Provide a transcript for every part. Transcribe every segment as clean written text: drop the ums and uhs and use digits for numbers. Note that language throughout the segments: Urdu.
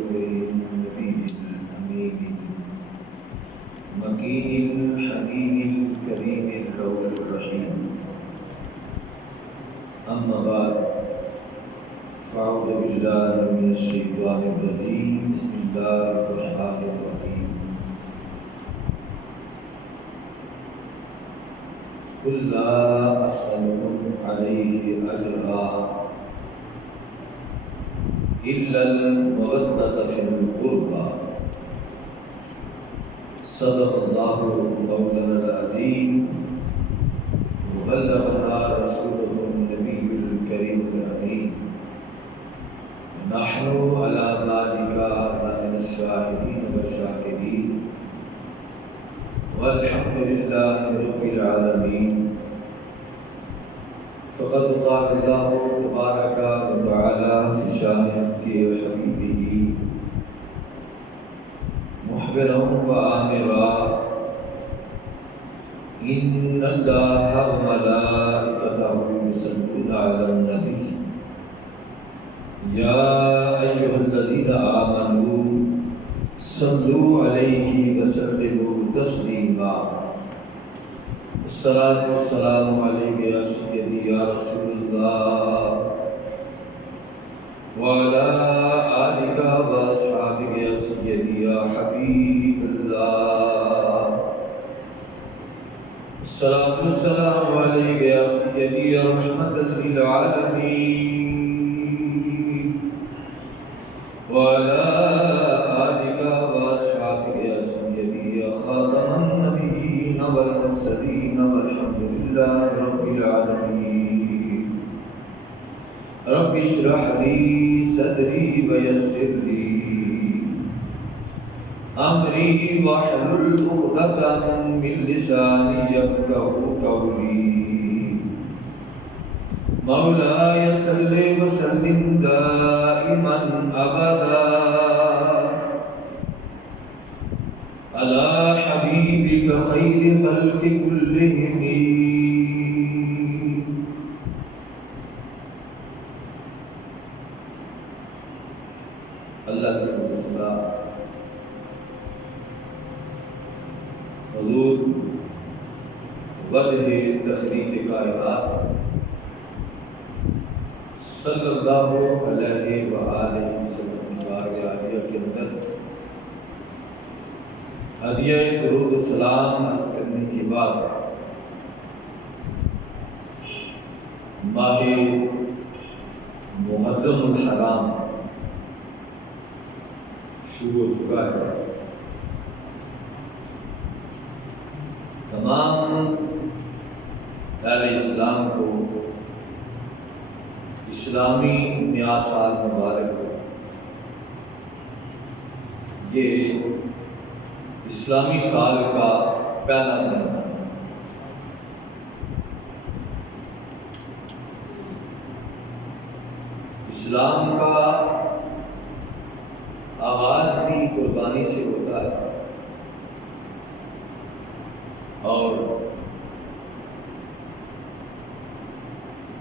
رسوله النبي الأمين مكين الحنين الكريم الرؤوف الرحيم. أما بعد فأعوذ بالله من الشيطان الرجيم. بسم الله الرحمن الرحيم. قل لا أسألكم عليه أجرا إلا المودة في القربى. صدق الله مولانا العظيم وبلغنا رسوله النبي الكريم الأمين. نحن على ذلك من الشاهدين والشاكرين والحمد لله رب العالمين. فقد قال الله تبارك وتعالى في شأن حبيبه مخبرا وآمرا إن الله وملائكته يصلون على النبي يا أيها الذين آمنوا صلوا عليه وسلموا تسليما. الصلاة والسلام عليك يا سيدي يا رسول الله وعلى آلك وأصحابك يا سيدي يا حبيب الله. الصلاة والسلام عليك يا سيدي يا رحمة للعالمين وعلى آلك وأصحابك يا سيدي يا خاتم النبيين والمرسلين والحمد لله رب العالمين. رب اشرح لي صدري ويسر لي أمري واحلل عقدة من لساني يفقهوا قولي. مولاي صل وسلم دائما أبدا على حبيبك خير خلق كلهم. اللہ کی فضل حضور وجہ تخلیق کائنات صلی اللہ علیہ وآلہ وسلم عالیہ کے اندر ہدیہ درود و سلام عرض کرنے کے بعد ماہ محرم الحرام شروع ہو چکا ہے. تمام اہل اسلام کو اسلامی نیا سال مبارک ہو. یہ اسلامی سال کا پہلا مہینہ ہے. اسلام کا آغاز بھی قربانی سے ہوتا ہے اور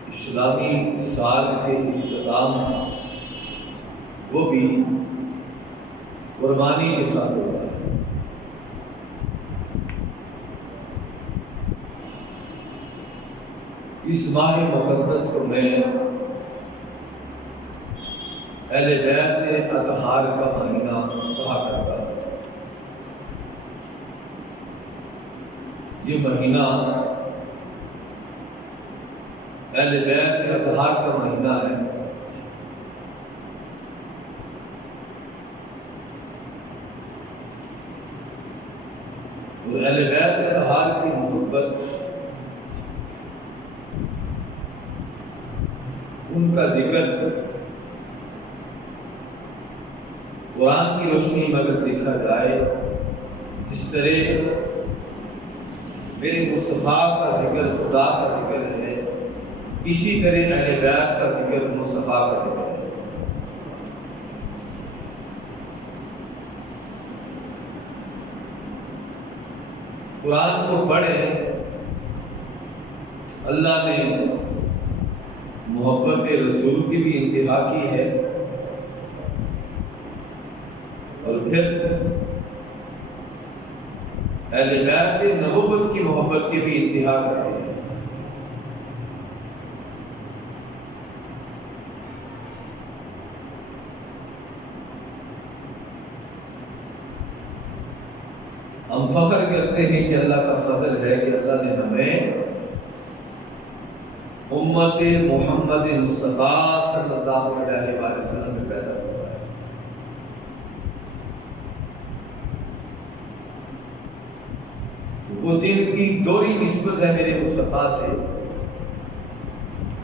اسلامی سال کے اختتام وہ بھی قربانی کے ساتھ ہوتا ہے. اس ماہ مقدس کو میں اہل بیت اطہار کا مہینہ کہا کرتا ہے. یہ مہینہ اہل بیت اطہار کا مہینہ ہے. اور اہل بیت اطہار کی محبت، ان کا ذکر قرآن کی روشنی میں اگر دیکھا جائے، جس طرح میرے مصطفیٰ کا ذکر خدا کا ذکر ہے، اسی طرح اہل بیت کا ذکر مصطفیٰ کا ذکر ہے. قرآن کو پڑھیں، اللہ نے محبت رسول کی بھی انتہا کی ہے اور پھر اہل بیت نبوت کی محبت کی بھی انتہا کرتے ہیں۔ ہم فخر کرتے ہیں کہ اللہ کا فضل ہے کہ اللہ نے ہمیں امت محمد مصطفیٰ صلی اللہ علیہ وآلہ وسلم میں پیدا ہوا ہے۔ وہ جن کی دوہری نسبت ہے میرے مصطفیٰ سے،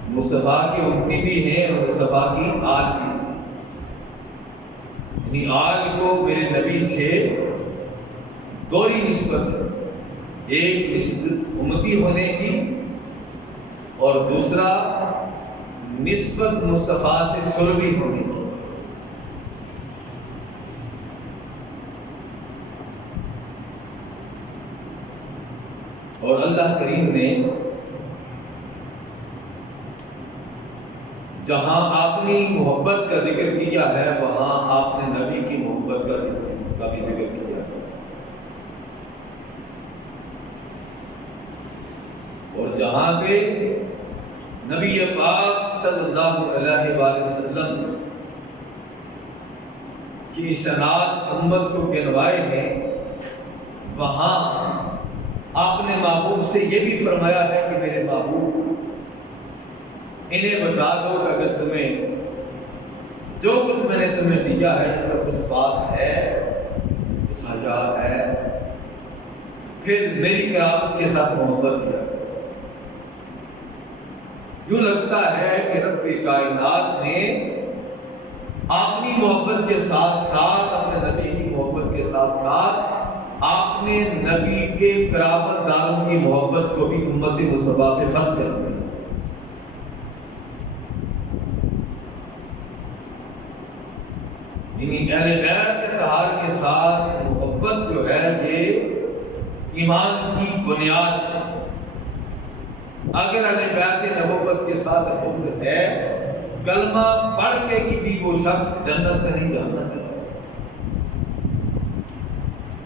مصطفیٰ کی امتی بھی ہیں اور مصطفیٰ کی آل بھی، یعنی آل کو میرے نبی سے دوہری نسبت ہے، ایک نسبت امتی ہونے کی اور دوسرا نسبت مصطفیٰ سے سلبی ہونے کی۔ اور اللہ کریم نے جہاں اپنی محبت کا ذکر کیا ہے وہاں آپ نے نبی کی محبت کا بھی ذکر کیا ہے، اور جہاں پہ نبی پاک صلی اللہ علیہ وآلہ وسلم کی سنات امت کو گنوائے ہیں، وہاں آپ نے محبوب سے یہ بھی فرمایا ہے کہ میرے محبوب انہیں بتا دو کہ اگر تمہیں جو کچھ میں نے تمہیں دیا ہے اس کا کچھ بات ہے، کچھ حجات ہے، پھر میری قرابت کے ساتھ محبت کیا۔ یوں لگتا ہے کہ رب کائنات نے اپنی محبت کے ساتھ ساتھ اپنے نبی کی محبت کے ساتھ ساتھ آپ نے نبی کے قرابت داروں کی محبت کو بھی امت مصطفیٰ پہ فرض کر دیا۔ یعنی اہل بیت اطہار کے ساتھ محبت جو ہے یہ ایمان کی بنیاد ہے۔ اگر اہل بیت نبوت کے ساتھ محبت ہے، کلمہ پڑھ کے بھی وہ شخص جنت میں نہیں جانا ہے،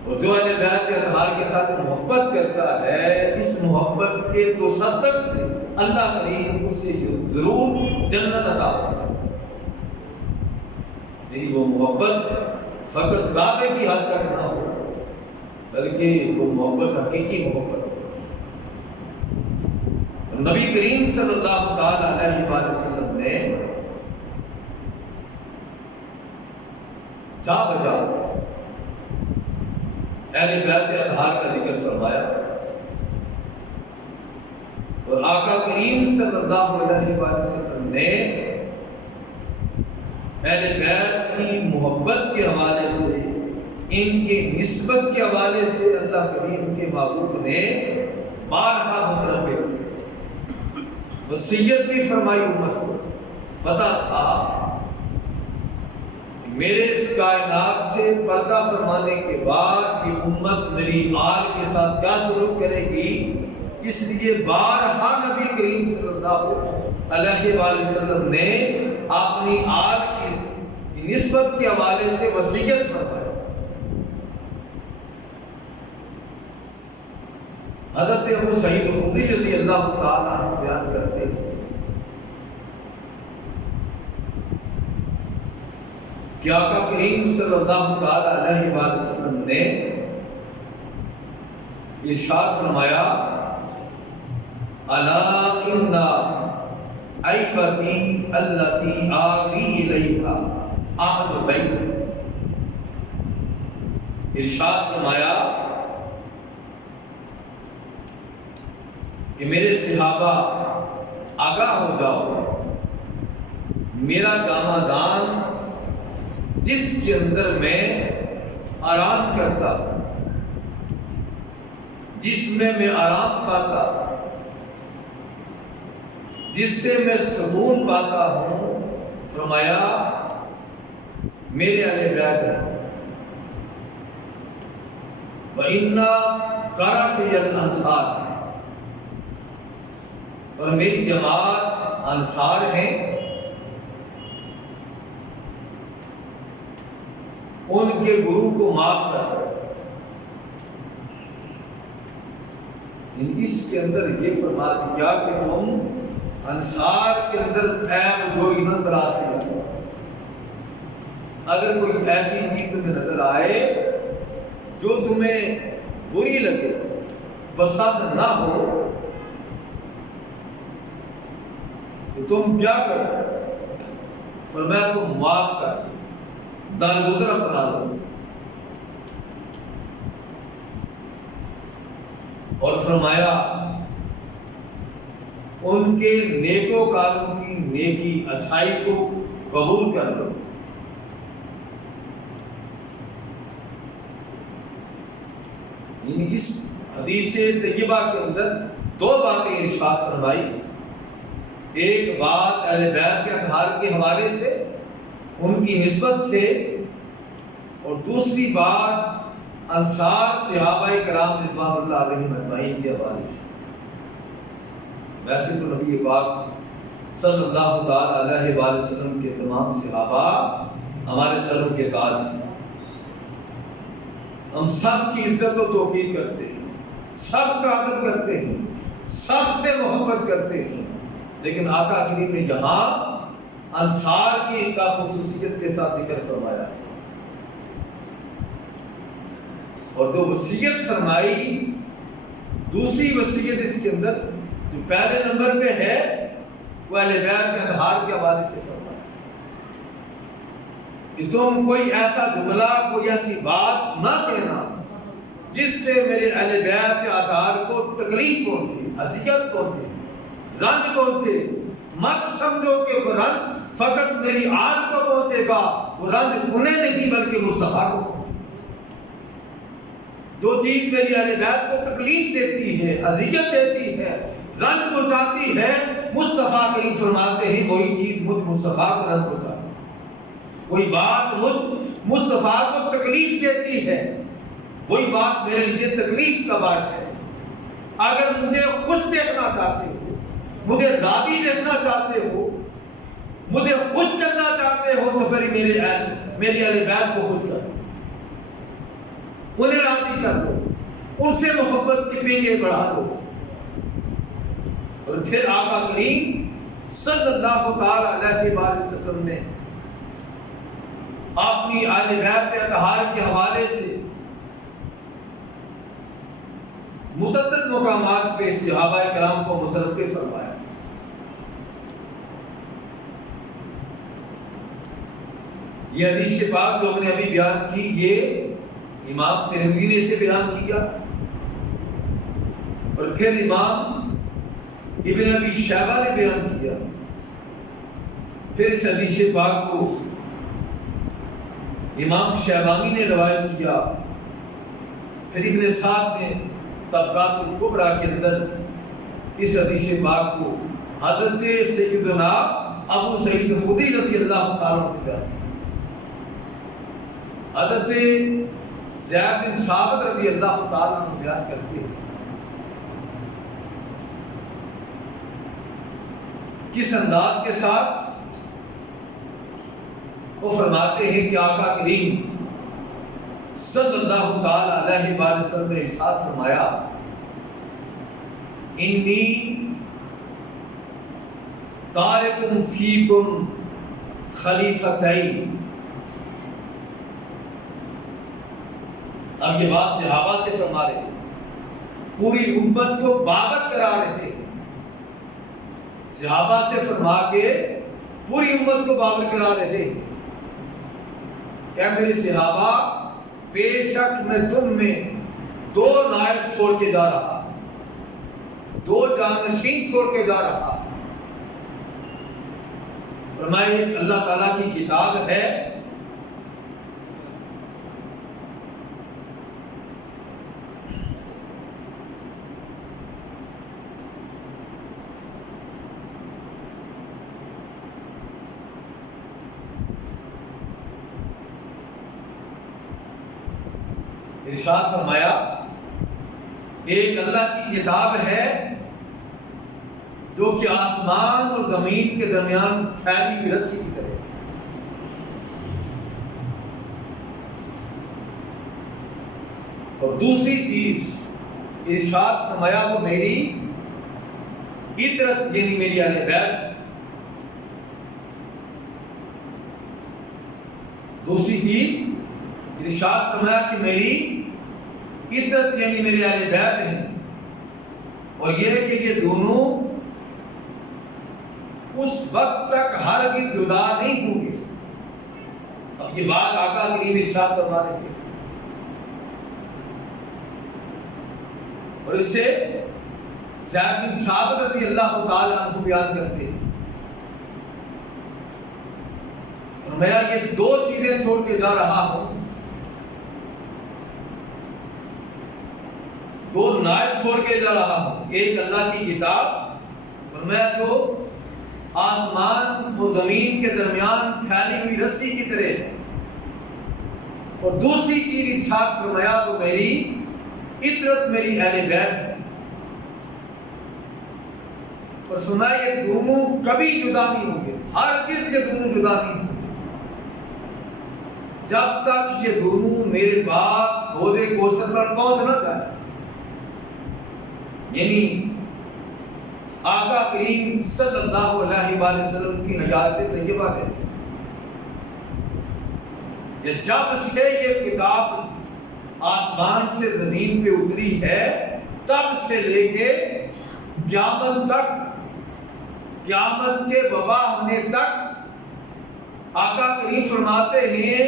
اور جو اہل بیت اطہار کے ساتھ محبت کرتا ہے اس محبت کے تصدق سے اللہ کریم اسے ضرور جنت عطا کرے۔ یعنی وہ محبت فقط دعوے کی حد تک نہ ہو بلکہ وہ محبت حقیقی محبت ہو۔ نبی کریم صلی اللہ تعالی علیہ وآلہ وسلم نے جا بجا اہل بیت اطہار کا ذکر فرمایا، اور آقا کریم صلی اللہ علیہ وآلہ وسلم نے اہل بیت کی محبت کے حوالے سے، ان کے نسبت کے حوالے سے اللہ کریم کے محبوب نے بارہا متنبہ وصیت بھی فرمائی۔ امت کو پتا تھا میرے اس کائنات سے پردہ فرمانے کے بعد یہ امت میری آل کے ساتھ کیا سلوک کرے گی، اس لیے بارہا نبی کریم صلی اللہ علیہ وآلہ وسلم نے اپنی آل کی نسبت کے حوالے سے وصیت فرمائی۔ حضرت ابو سعید خدری رضی اللہ تعالیٰ عنہ بیان کرتے ہیں کہ آقا کریم صلی اللہ تعالیٰ علیہ وآلہ وسلم نے ارشاد فرمایا، الا ان عیبتی التی آوی الیہا اہل بیت۔ ارشاد فرمایا کہ میرے صحابہ آگاہ ہو جاؤ، میرا جامہ دان جس کے اندر میں آرام کرتا، جس میں آرام پاتا، جس سے میں سکون پاتا ہوں، فرمایا میرے اہل بیت ہے۔ وَإِنَّا قَرَفِيَ الْأَنصَارِ، اور میری جماعت انصار ہیں۔ ان کے گرو کو معاف کر دو۔ اس کے اندر یہ فرما دیا کہ تم انصار کے اندر عیب گوئی نہ تلاش کرو۔ اگر کوئی ایسی چیز تمہیں نظر آئے جو تمہیں بری لگے، پسند نہ ہو، تو تم کیا کرو؟ فرمایا تم معاف کر دو، درگزر اپنا لو۔ اور فرمایا ان کے نیکوکاروں کی نیکی اچھائی کو قبول کر لو۔ اس حدیث طیبہ کے اندر دو باتیں ارشاد فرمائی، ایک بات اہل بیت کے اطہار کے حوالے سے، ان کی نسبت سے، اور دوسری بات انصار صحابہ کرام رضوان اللہ علیہم اجمعین کے حوالے سے۔ ویسے تو نبی پاک صلی اللہ تعالی علیہ وآلہ وسلم کے تمام صحابہ ہمارے سروں کے تاج ہیں، ہم سب کی عزت و توقیر کرتے ہیں، سب کا ادب کرتے ہیں، سب سے محبت کرتے ہیں، لیکن آقا کریم نے یہاں انصار کی کا خصوصیت کے ساتھ ذکر فرمایا ہے، اور جو وصیت فرمائی، دوسری وصیت اس کے اندر جو پہلے نمبر پہ ہے وہ اہل بیت کے اطہار کے حوالے سے فرمایا کہ تم کوئی ایسا جملہ، کوئی ایسی بات نہ کہنا جس سے میرے اہل بیت کے اطہار کو تکلیف پہنچے، اذیت پہنچے، رنج پہنچے۔ مت سمجھو کہ وہ رنج فقط میری آل کو پہنچے گا، وہ رنج انہیں نہیں بلکہ مصطفیٰ کو پہنچے۔ جو چیز میری اہل بیت کو تکلیف دیتی ہے، اذیت دیتی ہے، رنج پہنچاتی ہے، مصطفیٰ کریم فرماتے ہیں وہی چیز مجھ مصطفیٰ کو رنج پہنچاتی ہے، وہی بات مجھ مصطفیٰ کو تکلیف دیتی ہے، وہی بات میرے لیے تکلیف کا باعث ہے۔ اگر مجھے خوش دیکھنا چاہتے ہو، مجھے راضی دیکھنا چاہتے ہو، مجھے خوش کرنا چاہتے ہو، تو پھر میری اہل بیت کو خوش کرو، انہیں راضی کر لو، ان سے محبت کی پینگیں بڑھا دو۔ اور پھر آقا کریم صلی اللہ تعالی علیہ وآلہ وسلم نے اپنی اہل بیت کے اطہار کے حوالے سے متعدد مقامات پہ صحابہ کرام کو متربع فرمایا۔ یہ حدیث پاک جو ہم نے ابھی بیان کی، یہ امام ترمذی نے اسے بیان کیا، اور پھر امام ابن ابی شیبہ نے بیان کیا، پھر اس حدیث پاک کو امام شیبانی نے روایت کیا، پھر ابن سعد نے طبقات الکبریٰ کے اندر اس حدیث پاک کو حضرت سیدنا ابو سعید خدری رضی اللہ تعالیٰ عنہ، حضرت زید بن ثابت رضی اللہ تعالیٰ عنہ بیان کرتے ہیں۔ کس انداز کے ساتھ وہ فرماتے ہیں کہ آقا کریم صلی اللہ تعالی علیہ وآلہ وسلم نے ارشاد فرمایا، انی تارکم فیکم خلیفتین۔ اب یہ بات صحابہ سے فرما رہے ہیں، پوری امت کو باغت کرا رہے ہیں، صحابہ سے فرما کے پوری امت کو باغت کرا رہے ہیں کہ میرے صحابہ، بے شک میں تم میں دو نائب چھوڑ کے جا رہا، دو جانشین چھوڑ کے جا رہا۔ فرمائے ایک اللہ تعالیٰ کی کتاب ہے، ارشاد فرمایا ایک اللہ کی کتاب ہے جو کہ آسمان اور زمین کے درمیان پھیلی ہوئی رسی کی طرح، اور دوسری چیز ارشاد فرمایا وہ میری عطرت یعنی میری اہل بیت. دوسری چیز ارشاد فرمایا کہ میری عطرت یعنی میرے اہل بیت ہیں، اور یہ ہے کہ یہ دونوں اس وقت تک ہرگز جدا نہیں ہوں گے. اب یہ بات آقا کریم ارشاد فرما رہے تھے، اور اس سے زید بن ثابت رضی اللہ تعالی عنہ بیان کرتے ہیں، اور میں یہ دو چیزیں چھوڑ کے جا رہا ہوں، دو نائب چھوڑ کے جا رہا ہوں. ایک اللہ کی کتاب فرمایا جو آسمان و زمین کے درمیان پھیلی ہوئی رسی کی طرح ہے، اور دوسری چیز ارشاد فرمایا تو میری عطرت میری اہل بیت ہے. اور سنا یہ دونوں کبھی جدا نہیں ہوں گے، ہرگز یہ دونوں جدا نہیں ہوں گے جب تک یہ دونوں میرے پاس حوض کوثر پر پہنچ نہ جائے. یعنی آقا کریم صلی اللہ علیہ وآلہ وسلم کی حیات طیبہ ہے کہ جب سے یہ کتاب آسمان سے زمین پہ اتری ہے تب سے لے کے قیامت تک، قیامت کے وبا ہونے تک آقا کریم فرماتے ہیں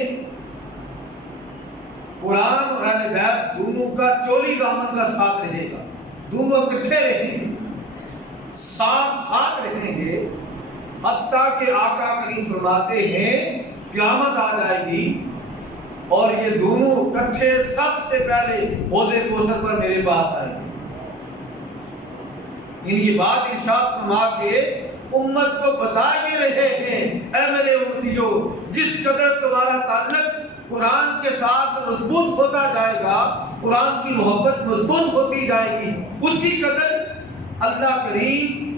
قرآن اور اہل بیت دونوں کا چولی دامن کا ساتھ رہے گا، دونوں اکٹھے رہیں گے، ساتھ رہیں گے، حتیٰ کہ آقا کریم فرماتے ہیں قیامت آ جائے گی اور یہ دونوں اکٹھے سب سے پہلے حوض کوثر پر میرے پاس آئیں گے. یہ بات ارشاد فرما کے امت کو بتا کے رہے ہیں، اے میرے امتیوں، جس قدر تمہارا تعلق قرآن کے ساتھ مضبوط ہوتا جائے گا، قرآن کی محبت مضبوط ہوتی جائے گی، اسی قدر اللہ کریم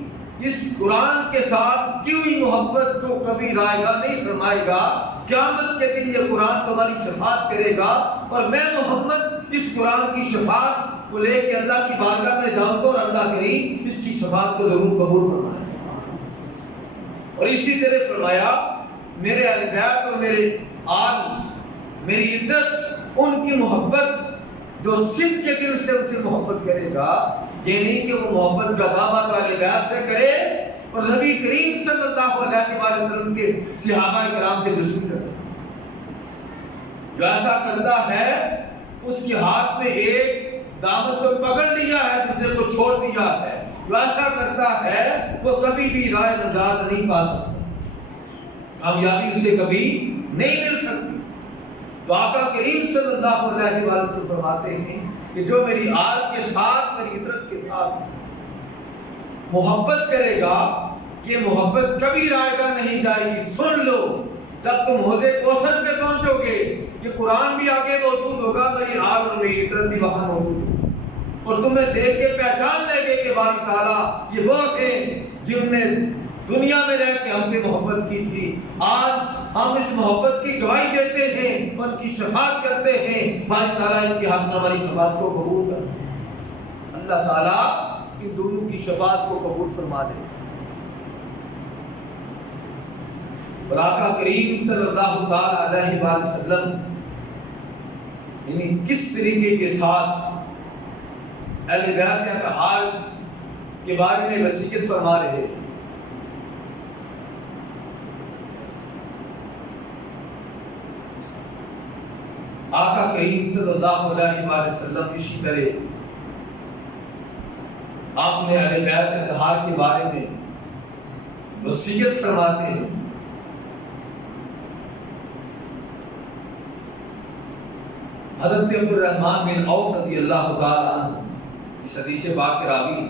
اس قرآن کے ساتھ کی ہوئی محبت کو کبھی رائے گا نہیں فرمائے گا. قیامت کے دن یہ قرآن تمہاری شفاعت کرے گا اور میں محمد اس قرآن کی شفاعت کو لے کے اللہ کی بارگاہ میں جاؤں گا اور اللہ کریم اس کی شفاعت کو ضرور قبول فرمائے گا. اور اسی طرح فرمایا میرے اہل بیت اور میرے آل، میری عزت ان کی محبت جو صدق کے دل سے ان سے محبت کرے گا، یہ نہیں کہ وہ محبت کا دعویٰ تو اہل بیت سے کرے اور نبی کریم صلی اللہ علیہ وآلہ وسلم کے صحابہ کرام سے دشمنی کرے. جو ایسا کرتا ہے اس کے ہاتھ میں ایک دامن کو پکڑ لیا ہے، دوسرے کو چھوڑ دیا ہے. جو ایسا کرتا ہے وہ کبھی بھی رائے نجات نہیں پا سکتا، کامیابی اسے کبھی نہیں مل سکتی. تو آقا کریم صلی اللہ علیہ وآلہ وسلم فرماتے ہیں کہ جو میری آل کے ساتھ، میری عطرت کے ساتھ محبت کرے گا، یہ محبت کبھی رائے گا نہیں جائے گی. سن لو، جب تم حوض کوثر پہ پہنچو گے یہ قرآن بھی آگے موجود ہوگا، میری آل اور میری عطرت بھی وہاں موجود ہوگی، اور تمہیں دیکھ کے پہچان لے گے کہ باری تعالیٰ یہ وہ ہیں جن نے دنیا میں رہ کے ہم سے محبت کی تھی. آج ہم اس محبت کی گواہی دیتے ہیں، ان کی شفاعت کرتے ہیں. باری تعالیٰ ان کے حق میں ہماری شفاعت کو قبول کر. اللہ تعالیٰ ان دونوں کی شفاعت کو قبول فرما دے. اور آقا کریم صلی اللہ تعالیٰ علیہ وآلہ وسلم یعنی کس طریقے کے ساتھ اہل بیت اطہار کے بارے میں وصیت فرما رہے ہیں. آقا کریم صلی اللہ علیہ وآلہ وسلم اسی طرح آپ نے اہل بیت اطہار کے بارے میں وصیت فرماتے ہیں. حضرت عبد الرحمن بن عوف رضی اللہ تعالی عنہ اس حدیث پاک کے راوی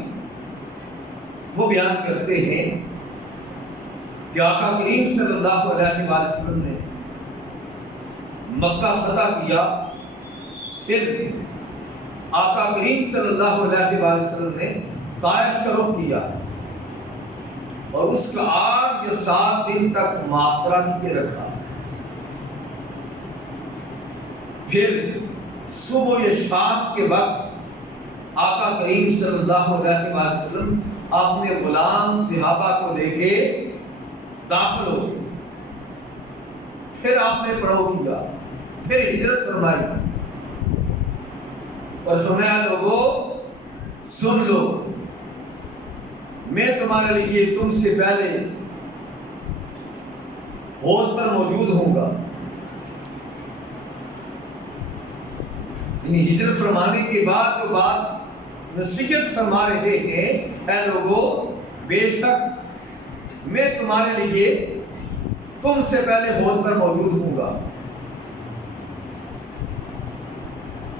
وہ بیان کرتے ہیں کہ آقا کریم صلی اللہ علیہ وآلہ وسلم نے مکہ فتح کیا، پھر آقا کریم صلی اللہ علیہ وآلہ وسلم نے طائف کا رخ کیا اور اس کا 8 یا 7 دن تک محاصرہ کیے رکھا. پھر صبح یا شام کے وقت آقا کریم صلی اللہ علیہ وسلم اپنے غلام صحابہ کو لے کے داخل ہو گئے. پھر آپ نے پڑاؤ کیا, پھر ہجرت فرمائی اور فرمایا لوگوں سن لو, میں تمہارے لیے تم سے پہلے حوض پر موجود ہوں گا. یعنی ہجرت فرمانے کے بعد جو بات نصیحت فرما رہے ہیں, اے لوگوں بے شک میں تمہارے لیے تم سے پہلے حوض پر موجود ہوں گا,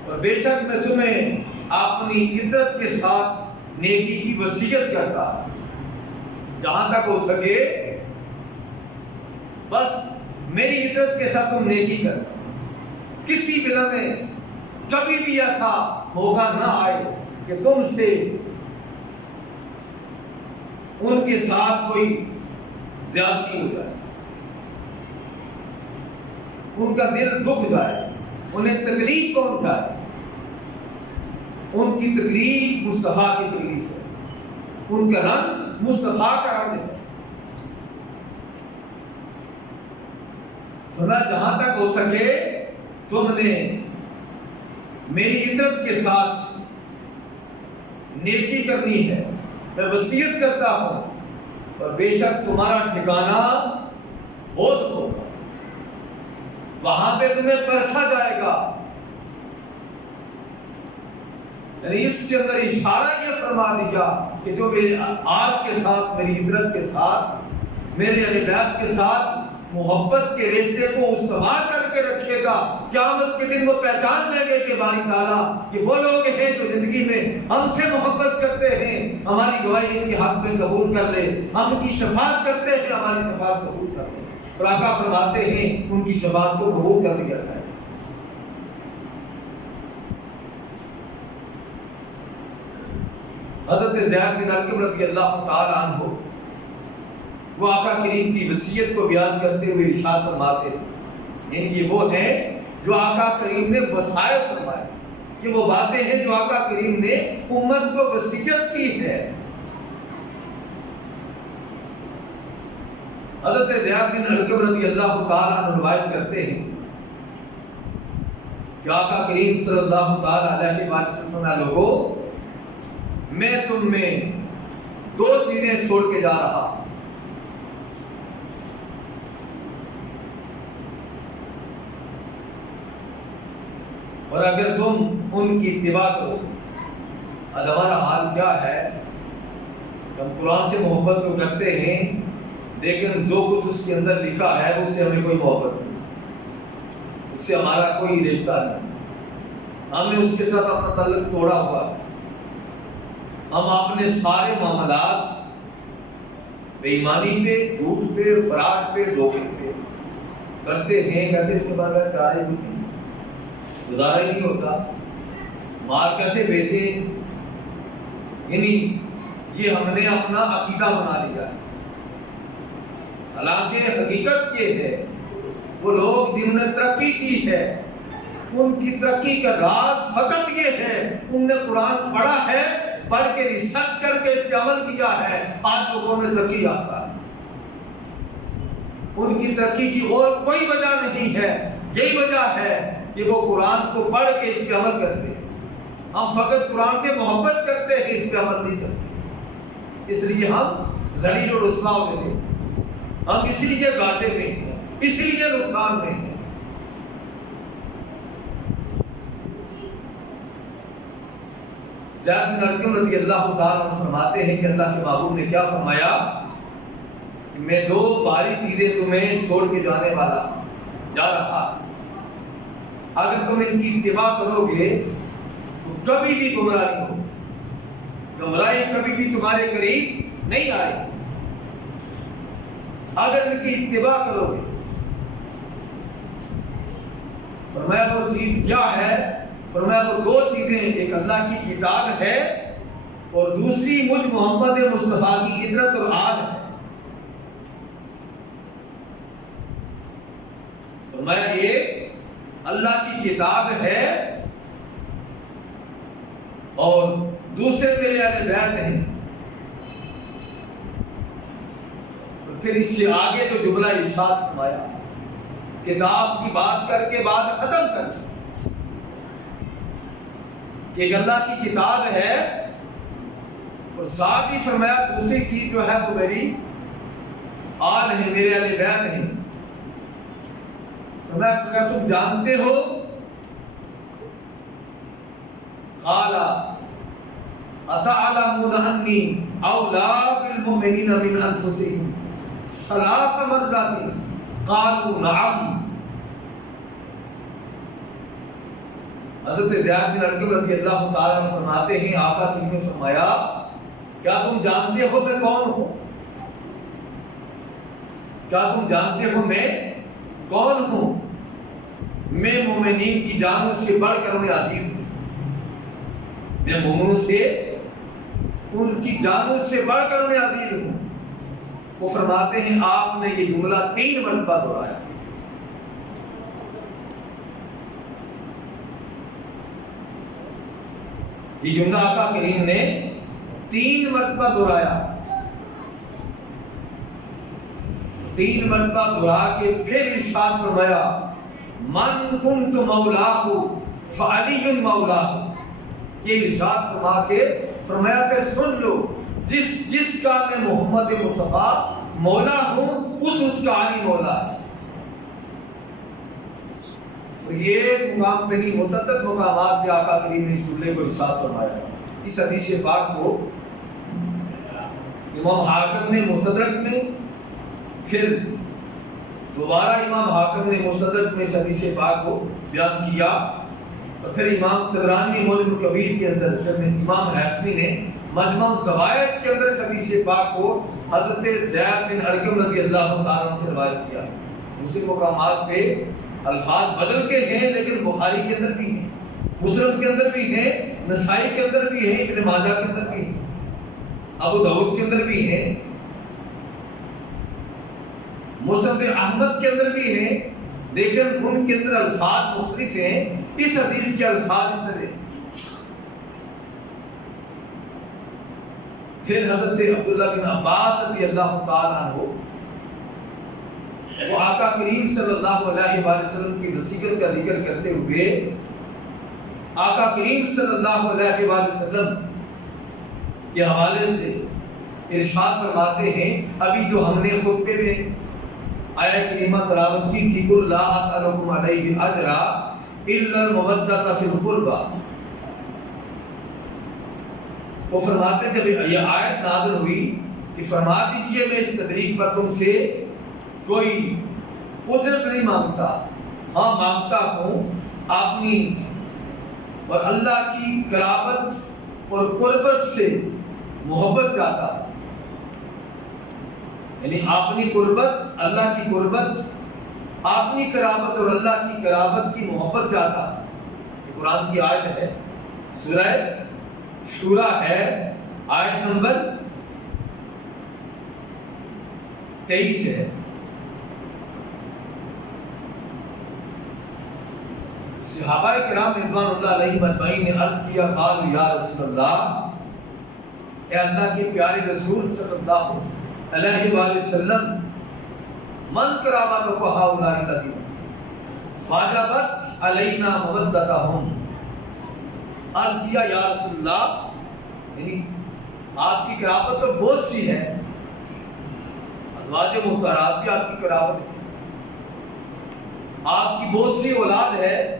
اور بے شک میں تمہیں اپنی عزت کے ساتھ نیکی کی وصیت کرتا, جہاں تک ہو سکے بس میری عزت کے ساتھ تم نیکی کرتا. کسی بلا میں کبھی بھی ایسا موقع نہ آئے کہ تم سے ان کے ساتھ کوئی زیادتی ہو جائے, ان کا دل دکھ جائے, انہیں تکلیف پہنچائے. ان کی تکلیف مصطفیٰ کی تکلیف ہے, ان کا رنگ مصطفیٰ کا رنگ ہے. فرمایا جہاں تک ہو سکے تم نے میری عزت کے ساتھ نیکی کرنی ہے. میں وصیت کرتا ہوں, اور بے شک تمہارا ٹھکانہ حوض ہوگا, وہاں پہ تمہیں پرکھا جائے گا. یعنی اس کے اندر اشارہ یہ فرما دیا کہ جو میرے آگ کے ساتھ, میری عزت کے ساتھ, میرے اہل بیت کے ساتھ محبت کے رشتے کو استوار کر کے رکھے گا, قیامت کے دن وہ پہچان لیں گے کہ باری تعالیٰ کہ وہ لوگ ہیں جو زندگی میں ہم سے محبت کرتے ہیں, ہماری گواہی ان کے حق میں قبول کر لے, ہم ان کی شفاعت کرتے ہیں, ہماری شفاعت قبول کر لے. اور آقا فرماتے ہیں ان کی شفاعت کو قبول کر دیا جائے. حضرت زید بن ارقم رضی اللہ تعالی عنہ وہ آقا کریم کی وصیت کو بیان کرتے ہوئے ارشاد فرماتے ہیں, یعنی یہ وہ ہیں جو آقا کریم نے وصایا فرمائے, یہ وہ باتیں ہیں جو آقا کریم نے امت کو وصیت کی ہے. حضرت زید بن ارقم رضی اللہ تعالی عنہ روایت کرتے ہیں کہ آقا کریم صلی اللہ تعالی علیہ وسلم نے لوگوں میں تم میں دو چیزیں چھوڑ کے جا رہا, اور اگر تم ان کی اتباع کرو. آج ہمارا حال کیا ہے, ہم قرآن سے محبت تو کرتے ہیں لیکن جو کچھ اس کے اندر لکھا ہے اس سے ہمیں کوئی محبت نہیں, اس سے ہمارا کوئی رشتہ نہیں, ہم نے اس کے ساتھ اپنا تعلق توڑا ہوا ہے. ہم اپنے سارے معاملات بے ایمانی پہ, جھوٹ پہ, فراڈ پہ, دھوکے پہ کرتے ہیں. کہتے اس کے بغیر چارے بھی نہیں, گزارا ہی نہیں ہوتا, مال کیسے بیچے, یعنی یہ ہم نے اپنا عقیدہ بنا لیا ہے. حالانکہ حقیقت یہ ہے وہ لوگ جنہوں نے ترقی کی ہے ان کی ترقی کا راز فقط یہ ہے ان نے قرآن پڑھا ہے, پڑھ کے ریسرچ کر کے اس پہ عمل کیا ہے, آج لوگوں میں ترقی یافتہ ہے. ان کی ترقی کی اور کوئی وجہ نہیں ہے, یہی وجہ ہے کہ وہ قرآن کو پڑھ کے اس پہ عمل کرتے ہیں. ہم فقط قرآن سے محبت کرتے ہیں, اس پہ عمل نہیں کرتے. اس لیے ہم ذلیل و رسوا ہو گئے, ہم اس لیے گھاٹے میں ہیں, اس لیے نقصان میں ہیں. زید بن ارقم رضی اللہ تعالیٰ عنہ فرماتے ہیں کہ اللہ کے محبوب نے کیا فرمایا کہ میں دو بھاری چیزیں تمہیں چھوڑ کے جانے والا جا رہا, اگر تم ان کی اتباع کرو گے تو کبھی بھی گمراہ نہیں ہو, گمراہی کبھی بھی تمہارے قریب نہیں آئے اگر ان کی اتباع کرو گے. فرمایا وہ چیز کیا ہے, فرمایا وہ دو چیزیں, ایک اللہ کی کتاب ہے اور دوسری مجھ محمد مصطفیٰ کی عطرت اور آج ہے. فرمایا یہ اللہ کی کتاب ہے اور دوسرے میرے اہل بیت ہیں. پھر اس سے آگے جو جملہ ارشاد فرمایا، کتاب کی بات کر کے بات ختم کر کہ اللہ کی کتاب ہے، اور ساتھ ہی فرمایا دوسری چیز جو ہے وہ میری آل ہے، میرے اہل بیت ہیں. فرمایا کیا تم جانتے ہو؟ قال اتعلمون انی اولی بالمؤمنین من انفسہم ثلاث مرات قالوا نعم. حضرت زید بن ارقم رضی اللہ تعالیٰ عنہ فرماتے ہیں آقا کریم نے فرمایا کیا تم جانتے ہو میں کون ہوں؟ کیا تم جانتے ہو میں کون ہوں؟ میں مومنین کی جانوں سے بڑھ کر انہیں عزیز ہوں. میں مومنوں سے ان کی جانوں سے بڑھ کر انہیں عزیز ہوں. وہ فرماتے ہیں آپ نے یہ جملہ 3 مرتبہ دہرایا. یہ جملہ آقا کریم نے 3 مرتبہ دہرایا. 3 مرتبہ دہرا کے پھر ارشاد فرمایا من کنت مولاہ فعلی مولاہ. یہ ارشاد فرما کے فرمایا کہ سن لو جس کا میں محمد مصطفیٰ مولا ہوں اس کا علی مولا ہے. یہ مقام پہ نہیں، متعدد مقامات پہ آقا کریم نے اس جملے کو ارشاد فرمایا. اس حدیث پاک کو امام حاکم نے مستدرک میں، پھر دوبارہ امام حاکم نے مستدرک میں اس حدیث پاک کو بیان کیا، اور پھر امام طبرانی معجم الکبیر کے اندر، پھر امام حیثمی نے مجمع الزوائد کے اندر اس حدیث پاک کو حضرت زید بن ارقم رضی اللہ تعالیٰ عنہ سے روایت کیا. دوسرے مقامات پہ الفاظ بدل کے ہیں، لیکن بخاری کے اندر بھی ہیں، مسلم کے اندر بھی ہیں، نسائی کے اندر بھی ہیں، ابن ماجہ کے اندر بھی ہیں، ابو داؤد کے اندر بھی ہیں، مسند احمد کے اندر بھی ہیں، لیکن ان کے اندر الفاظ مختلف ہیں. اس حدیث کے الفاظ اس طرح. پھر حضرت عبداللہ بن عباس رضی اللہ تعالیٰ عنہ وہ آقا کریم صلی اللہ علیہ وآلہ وسلم کی وصیت کا ذکر کرتے ہوئے آقا کریم صلی اللہ علیہ وآلہ وسلم کے حوالے سے ارشاد فرماتے ہیں، ابھی جو ہم نے خطبے میں آیت کریمہ تلاوت کی تھی قل لا اسألکم علیہ اجرا الا المودۃ فی القربى، وہ فرماتے ہیں جب یہ آیت نازل ہوئی کہ فرما دیجئے میں اس تبلیغ پر تم سے کوئی اجرت نہیں مانگتا، ہاں مانگتا ہوں اپنی اور اللہ کی قرابت اور قربت سے محبت چاہتا، یعنی اپنی قربت، اللہ کی قربت، اپنی قرابت اور اللہ کی قرابت کی محبت چاہتا. یہ قرآن کی آیت ہے، سورہ شورا ہے، آیت نمبر 23 ہے. صحابہ کرام رضوان اللہ علیہم اجمعین نے عرض کیا قالوا یا رسول اللہ، اے اللہ کے پیارے رسول صلی اللہ علیہ وآلہ وسلم، من قرابت کو ہؤلاء الذین واجبت علینا مودتہم. عرض کیا یا رسول اللہ، یعنی آپ کی قرابت تو بہت سی ہے، ازواج مطہرات بھی آپ کی قرابت ہے، آپ کی بہت سی اولاد ہے.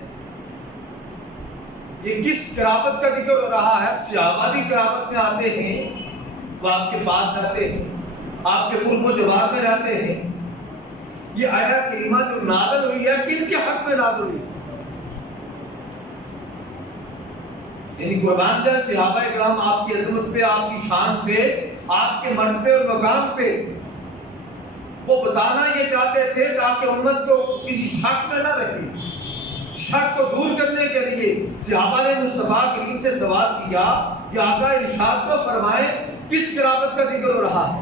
یہ کس قرابت کا ذکر ہو رہا ہے؟ صحابہ بھی قرابت میں آتے ہیں، وہ آپ کے پاس رہتے ہیں، آپ کے قرب و جوار میں رہتے ہیں. یہ آیت کریمہ جو نازل ہوئی ہے کن کے حق میں نازل ہوئی؟ یعنی قربان جائے صحابہ کرام آپ کی عظمت پہ، آپ کی شان پہ، آپ کے مرتبے اور مقام پہ وہ بتانا یہ چاہتے تھے تاکہ امت کو کسی شک میں نہ رہے. شک کو دور کرنے کے لیے صحابہ نے مصطفیٰ کریم سے سوال کیا کہ آقا ارشاد کو فرمائیں کس قرابت کا ذکر ہو رہا ہے.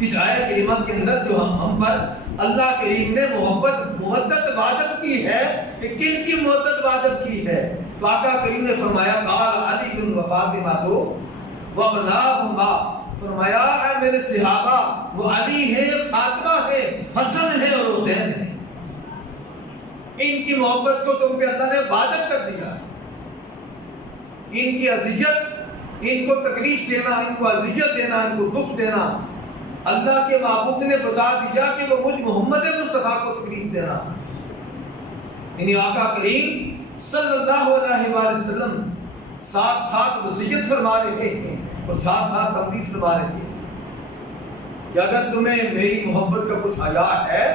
اس آیت کریمہ کے اندر جو ہم پر اللہ کریم نے مودت واجب کی ہے، کہ کن کی مودت واجب کی ہے؟ تو آقا کریم نے فرمایا قال علی و فاطمہ تو وابناہما، فرمایا اے میرے صحابہ وہ علی ہے، فاطمہ ہے، حسن ہے اور حسین ہے، ان کی محبت کو تم پہ اللہ نے واجب کر دیا۔ ان کی اذیت، ان کو تکلیف دینا، ان کو اذیت دینا، ان کو دکھ دینا، اللہ کے محبوب نے بتا دیا کہ وہ مجھ محمد مصطفیٰ کو تکلیف دینا۔ یعنی آقا کریم صلی اللہ علیہ وآلہ وسلم ساتھ ساتھ وصیت فرما رہے ہیں اور ساتھ ساتھ تنبیہ فرما رہے ہیں کہ اگر تمہیں میری محبت کا کچھ حیا ہے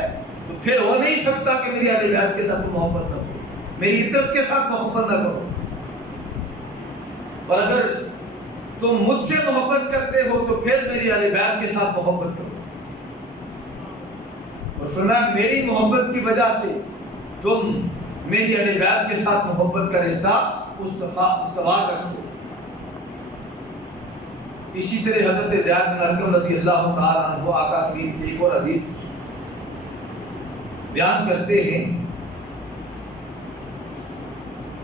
تو پھر ہو نہیں سکتا کہ میری اہل بیت کے ساتھ تم محبت نہ کرو، میری عطرت کے ساتھ محبت نہ کرو، اور اگر تم مجھ سے محبت کرتے ہو تو پھر میری اہل بیت کے ساتھ محبت کرو۔ اور فرمایا میری محبت کی وجہ سے تم میری اہل بیت کے ساتھ محبت کا رشتہ استوار رکھو۔ اسی طرح حضرت زید بن ارقم رضی اللہ تعالیٰ عنہ آقا کریم کی ایک اور حدیث بیان کرتے ہیں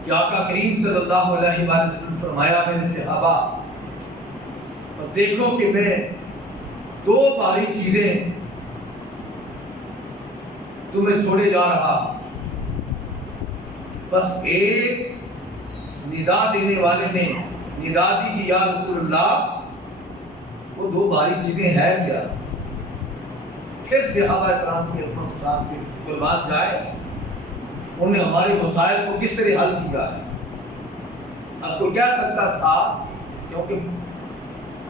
کہ آقا کریم صلی اللہ علیہ وآلہ وسلم فرمایا میرے صحابہ بس دیکھو کہ میں دو باری چیزیں تمہیں چھوڑے جا رہا، بس ایک ندا دینے والے نے ندا دی کہ یا رسول اللہ وہ دو باری چیزیں ہیں کیا؟ پھر صحابہ کرام کے صاحب کے قربان جائے انہوں نے ہمارے مسائل کو کس طرح حل کیا ہے۔ اب کوئی کہہ سکتا تھا کیونکہ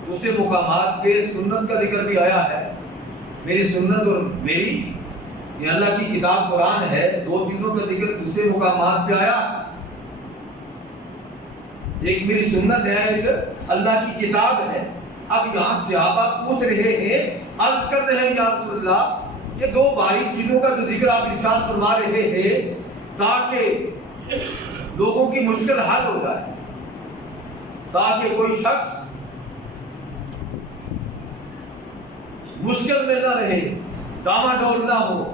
دوسرے مقامات پہ سنت کا ذکر بھی آیا ہے، میری سنت اور میری یہ اللہ کی کتاب قرآن ہے، دو چیزوں کا ذکر دوسرے مقامات پہ آیا، ایک میری سنت ہے، ایک اللہ کی کتاب ہے۔ اب یہاں صحابہ پوچھ رہے ہیں، عرض کر رہے ہیں یا رسول اللہ یہ دو باری چیزوں کا جو ذکر آپ ارشاد فرما رہے ہیں تاکہ لوگوں کی مشکل حل ہو جائے، تاکہ کوئی شخص مشکل میں نہ رہے، ڈاما ڈول نہ ہو،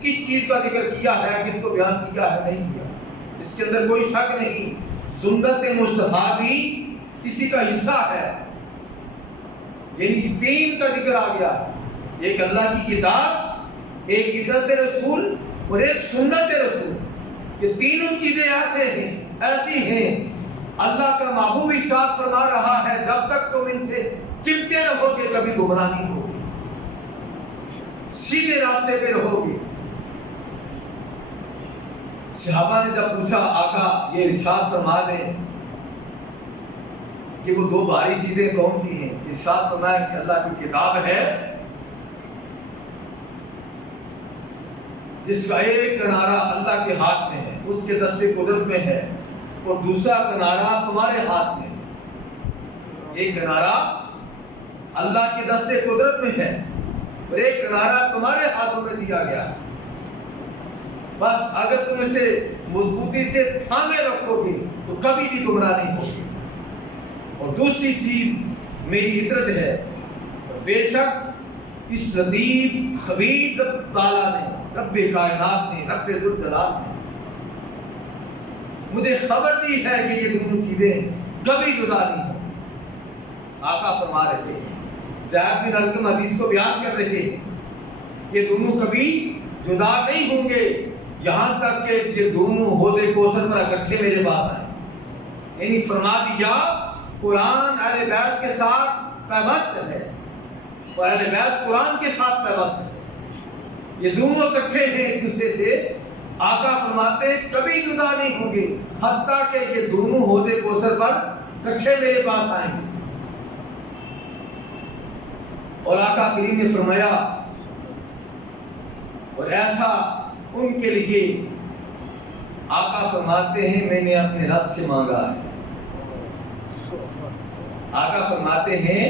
کس چیز کا ذکر کیا ہے، کس کو بیان کیا ہے، نہیں کیا، اس کے اندر کوئی شک نہیں، سنت مصطفیٰ بھی اسی کا حصہ ہے۔ یعنی تین کا ذکر آ گیا، ایک اللہ کی کتاب، ایک عطرت رسول اور ایک سنت رسول۔ یہ تینوں چیزیں ایسی ہیں اللہ کا محبوب ارشاد فرما رہا ہے جب تک تم ان سے چپتے رہو گے کبھی گمراہ نہیں ہوگے، سیدھے راستے پہ رہو گے۔ صحابہ نے جب پوچھا آقا یہ ارشاد فرما دیں کہ وہ دو باری چیزیں کون سی ہیں، ارشاد فرمایا کہ اللہ کی کتاب ہے جس کا ایک کنارہ اللہ کے ہاتھ میں ہے، اس کے دست قدرت میں ہے، اور دوسرا کنارہ تمہارے ہاتھ میں ہے۔ ایک کنارہ اللہ کے دست قدرت میں ہے اور ایک کنارہ تمہارے ہاتھوں میں دیا گیا، بس اگر تم اسے مضبوطی سے تھامے رکھو گے تو کبھی بھی گمراہ نہیں ہوگے۔ اور دوسری چیز میری عطرت ہے، بے شک اس لطیف خبیر رب تعالیٰ نے، رب کائنات نے، رب ذوالجلال نے مجھے خبر دی ہے کہ یہ دونوں چیزیں کبھی جدا نہیں ہوں۔ آقا فرما رہے ہیں، زید بن ارقم حدیث کو بیان کر رہے ہیں، یہ دونوں کبھی جدا نہیں ہوں گے یہاں تک کہ یہ دونوں حوض کوثر پر اکٹھے میرے پاس آئیں۔ یعنی فرما دیا قرآن اہل بیت کے ساتھ پیوست ہے اور اہل بیت قرآن کے ساتھ پیوست ہے، یہ دونوں اکٹھے ہیں ایک دوسرے سے۔ آقا فرماتے ہیں کبھی جدا نہیں ہوں گے حتیٰ کہ یہ دونوں حوض کوثر پر اکٹھے میرے پاس آئیں گے۔ اور آقا کریم نے فرمایا اور ایسا ان کے لیے آقا فرماتے ہیں میں نے اپنے رب سے مانگا ہے۔ آقا فرماتے ہیں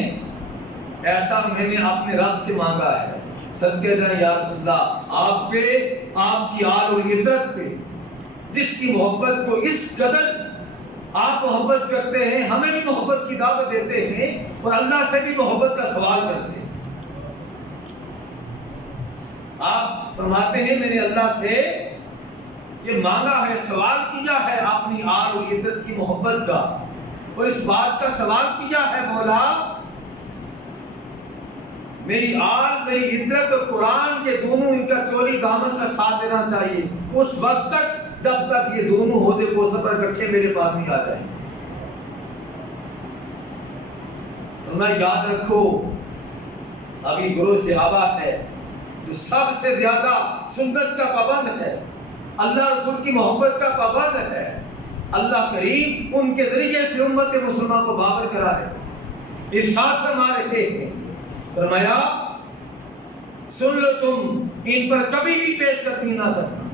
ایسا میں نے اپنے رب سے مانگا ہے، صدقے جائیں یا رسول اللہ آپ پہ، آپ کی آل اور عطرت پہ، جس کی محبت کو اس قدر آپ محبت کرتے ہیں، ہمیں بھی محبت کی دعوت دیتے ہیں اور اللہ سے بھی محبت کا سوال کرتے ہیں۔ آپ فرماتے ہیں میں نے اللہ سے یہ مانگا ہے، سوال کیا ہے اپنی آل اور عزت کی محبت کا، اور اس بات کا سوال کیا ہے مولا میری آل، میری عزت اور قرآن، یہ دونوں ان کا چولی دامن کا ساتھ دینا چاہیے اس وقت تک جب تک یہ دونوں عہدے کو سفر کٹھے میرے پاس نہیں آ جائیں۔ میں یاد رکھو ابھی گروہ صحابہ ہے جو سب سے زیادہ سنت کا پابند ہے، اللہ رسول کی محبت کا پابند ہے، اللہ کریم ان کے ذریعے سے امت مسلمان کو بابر کرا رہے، ارشاد فرما رہے ہیں، فرمایا سن لو تم ان پر کبھی بھی پیش قدمی نہ کرنا،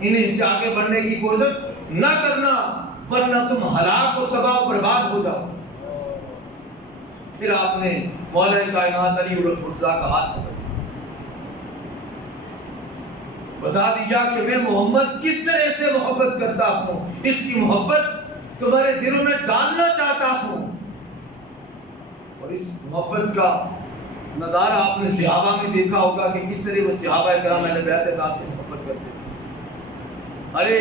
انہیں سے آگے بڑھنے کی کوشش نہ کرنا ورنہ تم ہلاک اور تباہ و برباد ہو جاؤ۔ پھر آپ نے مولا کائنات علی المرتضیٰ کا ہاتھ پکڑا، بتا دیا کہ میں محمد کس طرح سے محبت کرتا ہوں، اس کی محبت تمہارے دلوں میں ڈالنا چاہتا ہوں۔ اور اس محبت کا نظارہ آپ نے صحابہ میں دیکھا ہوگا کہ کس طرح وہ صحابہ کرام اہل بیت اللہ سے محبت کرتے تھے۔ ارے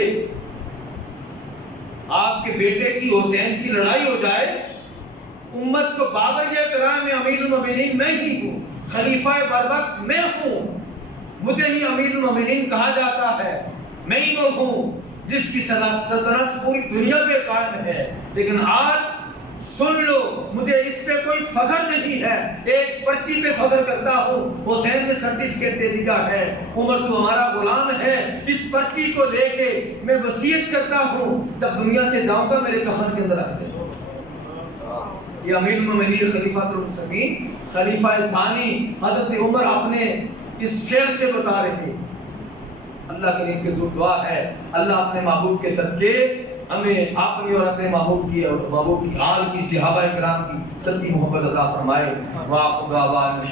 آپ کے بیٹے کی حسین کی لڑائی ہو جائے، امت کو بابر یہ کرائے میں امیر المومنین میں ہی ہوں، خلیفہ بربک میں ہوں، مجھے ہی امیر المومنین کہا جاتا ہے، میں ہی وہ ہوں جس کی سلطنت پوری دنیا پہ قائم ہے۔ لیکن آج سن لو مجھے اس پہ کوئی فخر نہیں ہے، ایک پرچی پہ فخر کرتا ہوں، حسین نے سرٹیفکیٹ دے دیا ہے، عمر تو ہمارا غلام ہے، اس پرچی کو لے کے میں وصیت کرتا ہوں جب دنیا سے جاؤں گا میرے کفن کے اندر رکھ دے۔ یہ امیر المومنین خلیفہ المسلمین خلیفہ ثانی حضرت عمر اپنے اس شعر سے بتا رہے ہیں۔ اللہ کریم کے دعا ہے اللہ اپنے محبوب کے صدقے ہمیں اپنی اور اپنے محبوب کی آل کی صحابہ کرام کی سچی محبت عطا فرمائے۔